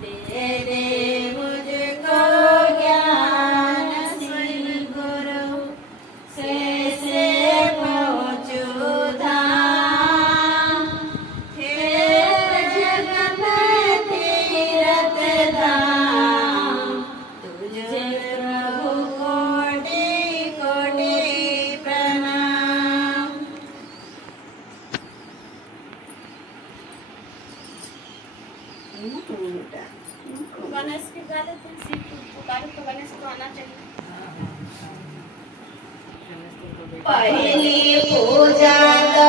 दे दे मुझको ज्ञान श्री गुरु से पहुँचूं धाम। हे जग में तीरथ धाम, तुझे प्रभु कोटि कोटि प्रणाम। गणेश के गाले तुलसी पुकारो तो गणेश को आना चाहिए। पहली पूजा तो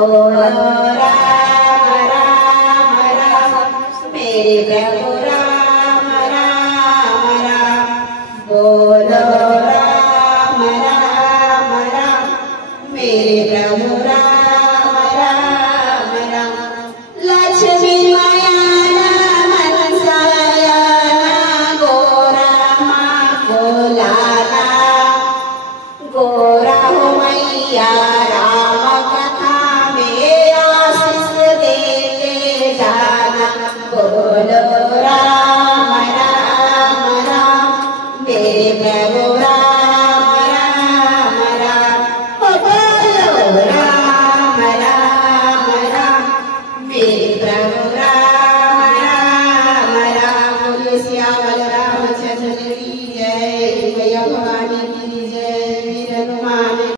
बोलो राम राम राम मेरे प्रभु राम राम राम बोलो राम राम राम मेरे प्रभु राम राम राम लक्ष्मी माया मनसाया गोरा माँ बोलाना गोरा हो मैया राम कथा में आशीष दे के जाना बोलो राम राम राम मेरे प्रभु राम राम राम बोलो राम राम राम मेरे प्रभु राम राम राम बोलो श्यामल रामचंद्र की जय मैया भवानी की